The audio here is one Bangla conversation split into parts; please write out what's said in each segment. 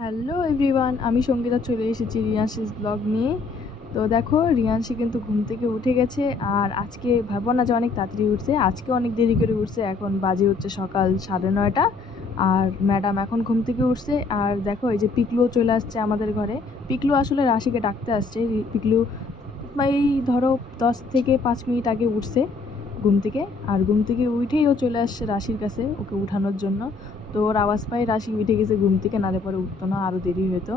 হ্যালো এভরিওয়ান, আমি সঙ্গীতা চলে এসেছি রিয়াংশিস ব্লগ নিয়ে। তো দেখো, রিয়াংশি কিন্তু ঘুম থেকে উঠে গেছে। আর আজকে ভাবো না যে অনেক তাড়াতাড়ি উঠছে, আজকে অনেক দেরি করে উঠছে। এখন বাজে হচ্ছে সকাল 9:30। আর ম্যাডাম এখন ঘুম থেকে উঠছে। আর দেখো, এই যে পিকলুও চলে আসছে আমাদের ঘরে। পিকলু আসলে রাশিকে ডাকতে আসছে। পিকলু এই ধরো 10 থেকে 5 মিনিট আগে উঠছে ঘুম থেকে। আর ঘুম থেকে উঠেই ও চলে আসছে রাশির কাছে ওকে উঠানোর জন্য। তো ওর আওয়াজ পাই রাশি উঠে গেছে ঘুম থেকে, নালে পরে উঠতো না, আরও দেরি হতো।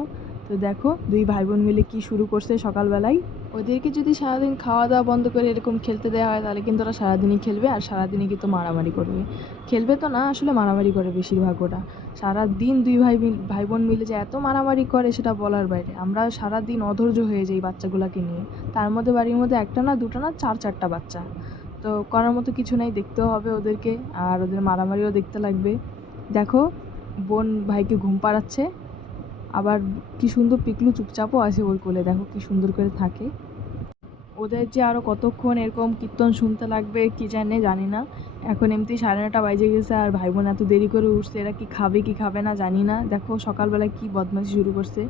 তো দেখো, দুই ভাই বোন মিলে কি শুরু করছে সকালবেলায়। ওদেরকে যদি সারাদিন খাওয়া দাওয়া বন্ধ করে এরকম খেলতে দেওয়া হয়, তাহলে কিন্তু ওরা সারাদিনই খেলবে, আর সারাদিনই কিন্তু মারামারি করবে। খেলবে তো না, আসলে মারামারি করে বেশিরভাগ ওরা। সারাদিন দুই ভাই বোন মিলে যে এত মারামারি করে সেটা বলার বাইরে। আমরা সারাদিন অধৈর্য হয়ে যাই বাচ্চাগুলোকে নিয়ে। তার মধ্যে বাড়ির মধ্যে একটা না দুটো না 4-4টা বাচ্চা। তো করার মতো কিছু নেই, দেখতেও হবে ওদেরকে, আর ওদের মারামারিও দেখতে লাগবে। দেখো, বোন ভাইকে ঘুম পাড়াচ্ছে। আবার কি সুন্দর পিকলু চুপচাপও আছে ওর কোলে, দেখো কি সুন্দর করে থাকে। ওদের যে আরও কতক্ষণ এরকম কীর্তন শুনতে লাগবে কি জানি না। এখন এমনি 9:30 বাজে গেছে, আর ভাই বোন এত দেরি করে উঠছে, এরা কি খাবে কি খাবে না জানি না। দেখো সকালবেলায় কি বদমাশি শুরু করছে।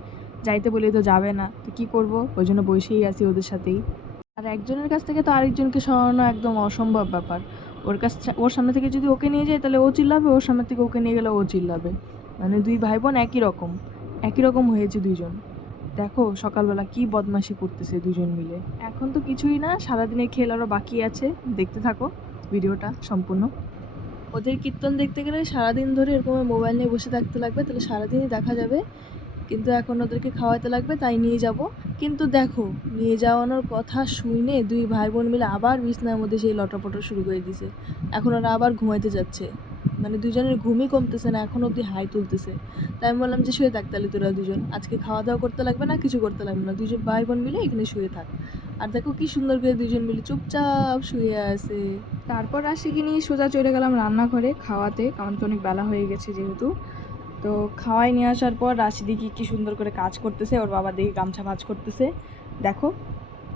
যাইতে বলে তো যাবে না, তো কী করবো, ওই জন্য বসেই আছি ওদের সাথেই। আর একজনের কাছ থেকে তো আরেকজনকে সরানো একদম অসম্ভব ব্যাপার। ওর সামনে থেকে যদি ওকে নিয়ে যায় তাহলে ও চিল্লাবে, ওর সামনে থেকে ওকে নিয়ে গেলে ও চিল্লাবে। মানে দুই ভাই বোন একই রকম হয়েছে দুইজন। দেখো সকালবেলা কি বদমাশি করতেছে দুজন মিলে। এখন তো কিছুই না, সারাদিনের খেল আরও বাকি আছে, দেখতে থাকো ভিডিওটা সম্পূর্ণ। ওদের কীর্তন দেখতে গেলে সারাদিন ধরে এরকম মোবাইল নিয়ে বসে থাকতে লাগবে, তাহলে সারাদিনই দেখা যাবে। কিন্তু এখন ওদেরকে খাওয়াতে লাগবে, তাই নিয়ে যাব। কিন্তু দেখো, নিয়ে যাওয়ানোর কথা শুনে দুই ভাই বোন মিলে আবার বিছনার মধ্যে সেই লটপট শুরু করে দিছে। এখন ওরা আবার ঘুমাইতে যাচ্ছে। মানে দুজনের ঘুমই কমতেছে না, এখন অবধি হাই তুলতেছে। তাই আমি বললাম যে শুয়ে থাক তাহলে তোরা দুজন, আজকে খাওয়া দাওয়া করতে লাগবে না, কিছু করতে লাগবে না, দুজন ভাই বোন মিলে এখানে শুয়ে থাক। আর দেখো কি সুন্দর করে দুজন মিলে চুপচাপ শুয়ে আছে। তারপর রাশিকে নিয়ে সোজা চলে গেলাম রান্নাঘরে খাওয়াতে, কারণ তো অনেক বেলা হয়ে গেছে যেহেতু। তো খাওয়াই নিয়ে আসার পর রাশি দেখি কি সুন্দর করে কাজ করতেছে, ওর বাবা দেখি গামছা ভাঁজ করতেছে। দেখো,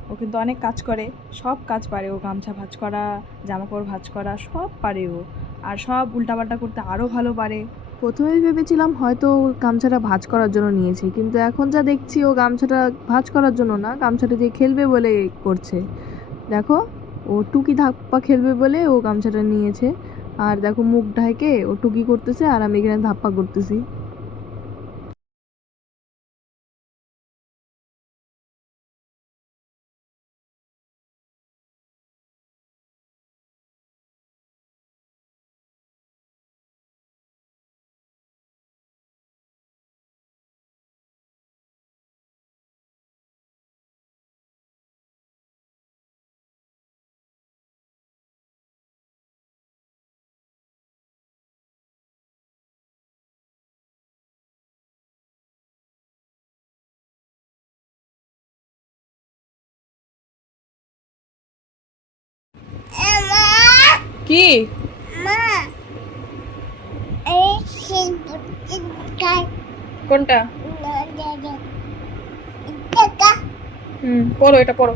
ও কিন্তু অনেক কাজ করে, সব কাজ পারে ও। গামছা ভাঁজ করা, জামাকাপড় ভাঁজ করা সব পারে ও। আর সব উল্টাপাল্টা করতে আরও ভালো পারে। প্রথমেই ভেবেছিলাম হয়তো ও গামছাটা ভাঁজ করার জন্য নিয়েছে, কিন্তু এখন যা দেখছি ও গামছাটা ভাঁজ করার জন্য না, গামছাটা দিয়ে খেলবে বলে করছে। দেখো, ও টুকি ধাপ্পা খেলবে বলে ও গামছাটা নিয়েছে। আর দেখো মুখ ঢাকে ও টুকি করতেছে, আর আমি এখানে ধাপ্পা করতেছি। কি কোনটা? পড়ো, এটা পড়ো।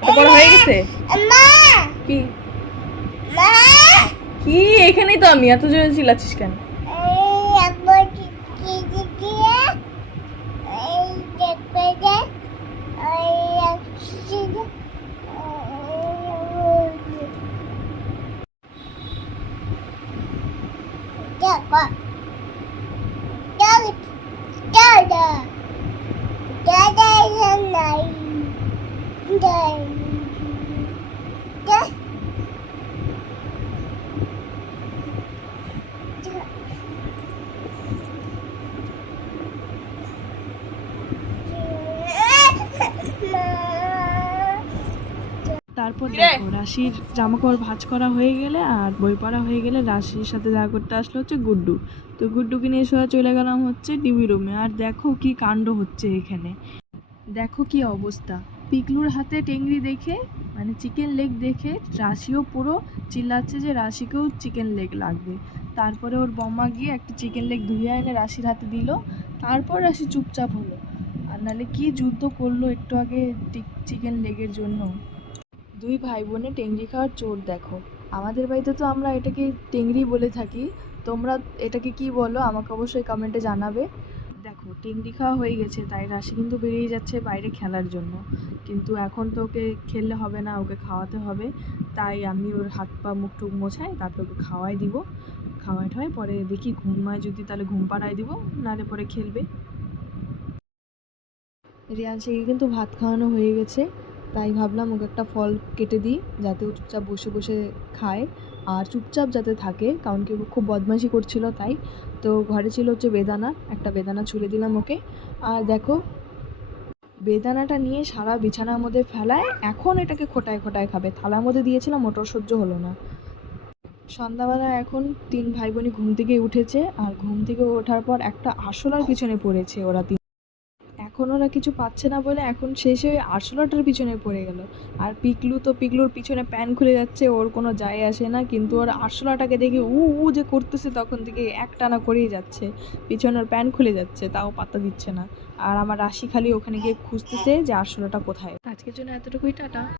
এটা পড়া হয়ে গেছে? কি কি এখানেই তো আমি, এত জোরে চিল্লাচ্ছিস কেন? তারপর দেখো, রাশির জামাকাপড় ভাঁজ করা হয়ে গেলে আর বই পড়া হয়ে গেলে রাশির সাথে দেখা করতে আসলো হচ্ছে গুড্ডু। তো গুড্ডুকে নিয়ে সোজা চলে গেলাম হচ্ছে টিভি রুমে। আর দেখো কি কাণ্ড হচ্ছে এখানে, দেখো কি অবস্থা। পিকলুর হাতে টেংরি দেখে, মানে চিকেন লেগ দেখে রাশিও পুরো চিল্লাচ্ছে যে রাশিকেও চিকেন লেগ লাগবে। তারপরে ওর বম্মা গিয়ে একটা চিকেন লেগ ধুয়ে এনে রাশির হাতে দিল। তারপর রাশি চুপচাপ হলো। আর নাহলে কি যুদ্ধ করলো একটু আগে চিকেন লেগের জন্য। দুই ভাই বোনে টেংরি খাওয়ার চোর দেখো। আমাদের বাড়িতে তো আমরা এটাকে টেংরি বলে থাকি। তোমরা এটাকে কি বলো আমাকে অবশ্যই কমেন্টে জানাবে। দেখো টিংটি খাওয়া হয়ে গেছে, তাই রাশি কিন্তু বেরিয়ে যাচ্ছে বাইরে খেলার জন্য। কিন্তু এখন তো ওকে খেললে হবে না, ওকে খাওয়াতে হবে। তাই আমি ওর হাত পা মুখ টুক মোছাই, তারপর ওকে খাওয়াই দিব। খাওয়াই ঠাওয়াই পরে দেখি ঘুমায় যদি তাহলে ঘুম পাড়াই দিব, নাহলে পরে খেলবে। রিয়ানশিকে কিন্তু ভাত খাওয়ানো হয়ে গেছে, তাই ভাবলাম ওকে একটা ফল কেটে দিই যাতে ও চুপচাপ বসে বসে খায় আর চুপচাপ যাতে থাকে, কারণ কি ও খুব বদমাইশি করছিল। তাই তো ঘরে ছিল হচ্ছে বেদানা, একটা বেদানা ছুঁড়ে দিলাম ওকে। আর দেখো বেদানাটা নিয়ে সারা বিছানার মধ্যে ফেলায়, এখন এটাকে খোঁটায় খোঁটায় খাবে। থালার মধ্যে দিয়েছিলাম, মোটর সহ্য হলো না। সন্ধ্যাবেলা এখন 3 ভাই বোনই ঘুম থেকে উঠেছে, আর ঘুম থেকে ওঠার পর একটা আরশোলার পিছনে পড়েছে ওরা। এখন ওরা কিছু পাচ্ছে না বলে এখন শেষে ওই আরশোলাটার পিছনে পড়ে গেল। আর পিকলু তো পিকলুর পিছনে প্যান খুলে যাচ্ছে, ওর কোনো যায় আসে না, কিন্তু ওর আরশোলাটাকে দেখে উ উ যে করতেছে তখন থেকে একটানা করেই যাচ্ছে। পিছনের প্যান খুলে যাচ্ছে, তাও পাত্তা দিচ্ছে না। আর আমার রাশি খালি ওখানে গিয়ে খুঁজতেছে যে আরশোলাটা কোথায়। আজকের জন্য এতটুকুই, টাটা।